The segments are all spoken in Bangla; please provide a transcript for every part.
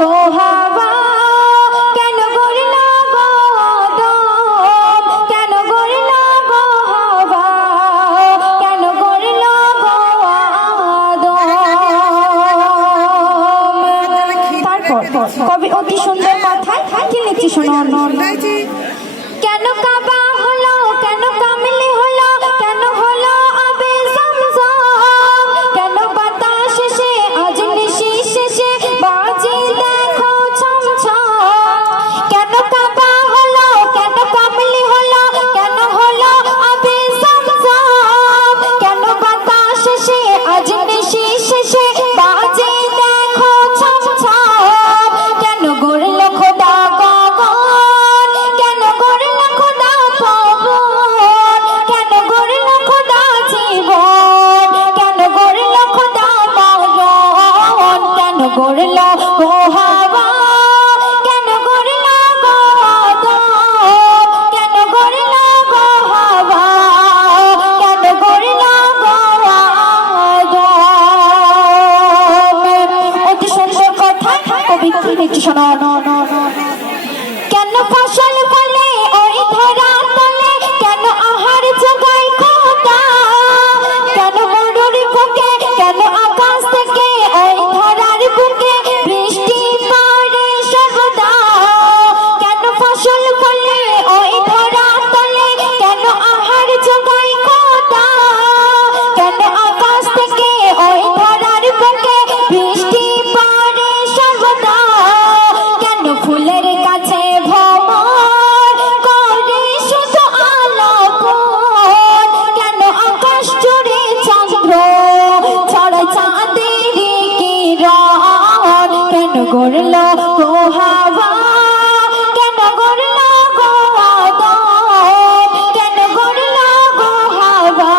গো হাওয়া কেন গড়ল গো আদম কেন গড়ল গো হাওয়া কেন গড়ল গো আদম। তারপর কবি অতি সুন্দর কথায় কি লিখছি শোনো। কেন কাবা হলো কেন কামলি হলো কেন হলো আবে জমজম কেন বাতাস শেষে আজ নিশি শেষে বাজে দেখো ছমছম। কেন কাবা হলো কেন কামলি হলো কেন হলো আবে জমজম কেন বাতাস শেষে আজ নিশি শেষে বাজে দেখো ছমছম। কেন গড়ল খোদা গগন কেন গড়ল খোদা পবন কেন গড়ল খোদা জীবন কেন গড়ল খোদা মরণ কেন গড়ল গো হাওয়া কেন গড়ল গো আদম কেন গড়ল গো হাওয়া কেন গড়ল গো আদম। অতি সুন্দর কথা কবি লিখছি শোনো। কেন ফসল ফলে ওই ধরা তলে কেন আহার জোগায় খোদা কেন মরুর বুকে কেন আকাশ থেকে ওই ধরার বুকে বৃষ্টি পড়ে সর্বদা। কেন ফসল ফলে ওই ধরা তলে কেন আহার জোগায় খোদা কেন আকাশ থেকে ওই ধরার বুকে বৃষ্টি পড়ে সর্বদা। কেন ফুলের কাছে ভ্রমণ করে শুধু আলোকন কেন আকাশ জুড়ে চন্দ্র ছড়ায় চাঁদের কিরণ কেন গড়ল গো হাওয়া কেন গড়ল গো আদম কেন গড়ল গো হাওয়া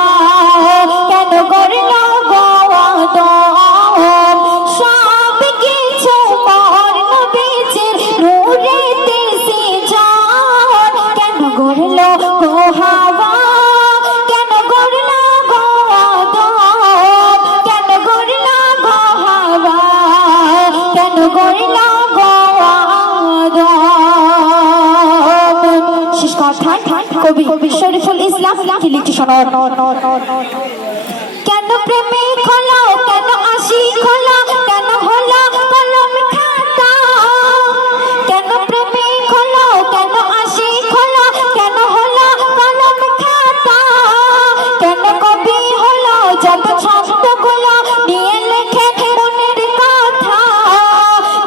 কেন গড়ল গো আদম। সব কিছু পর নবীজির নূরেতে সিজান কেন গড়ল গো হাওয়া কেন গড়ল গো আদম কেন গড়ল গো হাওয়া কেন গড়ল গো আদম। শেষ কথা কবি শরীফুল ইসলাম কি লিখছি শোনো। কেন প্রেমে খোলো কেন আশিক হলো কেন হলো কলম খাতা কেন প্রেমে খোলো কেন আশিক হলো কেন হলো কলম খাতা কেন কবি হলো যত ছন্দগুলো নিয়ে লেখে মনের কথা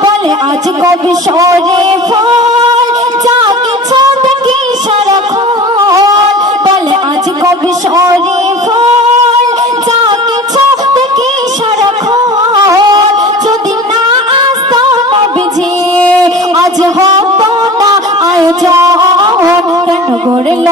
বলে আজ কবি শরীফুল যা কিছু দেখি সারাক্ষণ বলে আজ কবি শরীফুল যা কিছু দেখি সারাক্ষণ যদি না আসতো নবীজি আজ হতো না আয়োজন কেন গড়ল